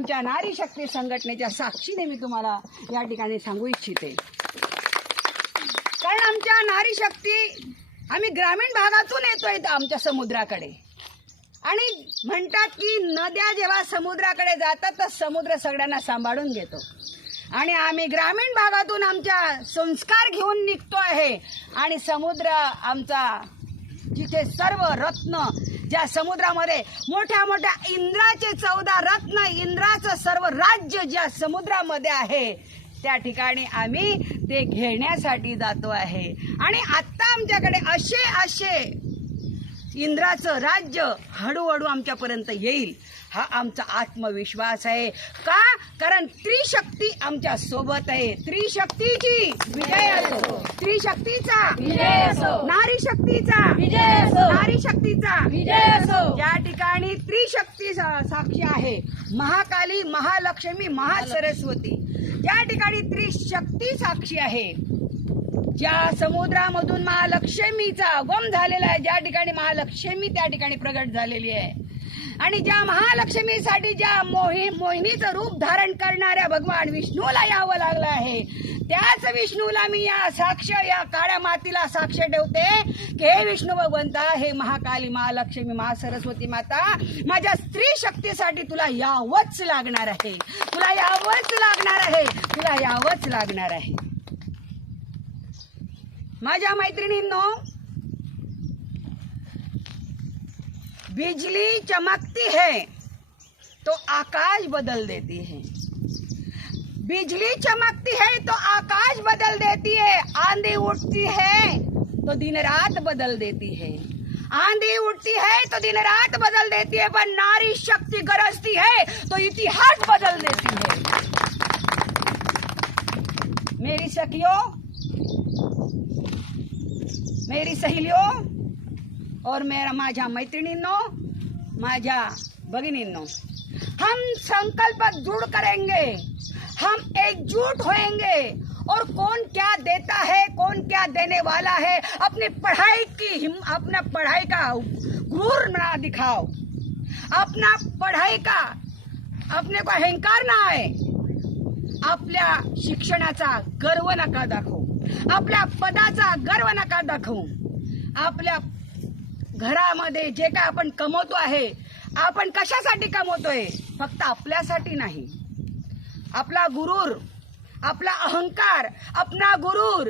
आमच्या नारी शक्ती संघटनेच्या साक्षीने मी तुम्हाला या ठिकाणी सांगू इच्छिते। कारण आमच्या नारी शक्ती आम्ही ग्रामीण भागातून येतोय आमच्या समुद्राकडे, आणि म्हणतात की नद्या जेव्हा समुद्राकडे जातात तर समुद्र सगळ्यांना सांभाळून घेतो, आणि आम्ही ग्रामीण भागातून आमच्या संस्कार घेऊन निघतो आहे, आणि समुद्र आमचा जिथे सर्व रत्न, ज्या समुद्रामध्ये मोठ्या मोठ्या इंद्राचे 14 रत्न, इंद्राचं सर्व राज्य ज्या समुद्रामध्ये आहे, त्या ठिकाणी आम्ही ते घेण्यासाठी जातो आहे। आणि आता आमच्याकडे असे असे इंद्राचं राज्य हळूहळू आमच्यापर्यंत येईल, हा आमचा आत्मविश्वास आहे। का? कारण त्रिशक्ती आमच्या सोबत आहे। त्रिशक्तीची विजय असो, त्रिशक्तीचा विजय असो, नारी शक्तीचा विजय असो, नारी शक्तीचा विजय असो। या ठिकाणी त्रिशक्ती साक्षी आहे, महाकाली, महालक्ष्मी, महासरस्वती, या ठिकाणी त्रिशक्ती साक्षी आहे। ज्या समुद्रामधून महालक्ष्मीचा उगम झालेला आहे, ज्या ठिकाणी महालक्ष्मी त्या ठिकाणी प्रगट झालेली आहे, आणि ज्या महालक्ष्मीसाठी ज्या मोहिनीचं रूप धारण करणाऱ्या भगवान विष्णूला यावं लागलं आहे, त्याच विष्णूला मी या काळ्या मातीला साक्ष ठेवते की हे विष्णू भगवंता, हे महाकाली, महालक्ष्मी, महासरस्वती माता, माझ्या स्त्री शक्तीसाठी तुला यावंच लागणार आहे, तुला यावंच लागणार आहे, तुला यावंच लागणार आहे। माझ्या मैत्रिणींनो, बिजली चमकती है तो आकाश बदल देती है, बिजली चमकती है तो आकाश बदल देती है, आंधी उठती है तो दिन रात बदल देती है, आंधी उठती है तो दिन रात बदल देती है, पर नारी शक्ति गरजती है तो इतिहास बदल देती है। मेरी सखियों, मेरी सहेलियों और मेरा माझ्या मैत्रिणींनो, माझ्या भगिनींनो, हम संकल्प दृढ़ करेंगे, हम एकजुट होएंगे, और कौन क्या देता है, कौन क्या देने वाला है, अपनी अपना पढ़ाई का गुरूर ना दिखाओ, अपना पढ़ाई का अपने को अहंकार ना आए, आपल्या शिक्षणाचा गर्व नका दाखवू, आपल्या पदाचा गर्व नका दाखवू, आपल्या घरामध्ये जे काय आपण कमवतो आहे, आपण कशासाठी कमवतोय? फक्त आपल्यासाठी नाही। आपला गुरूर, आपला अहंकार, अपना गुरूर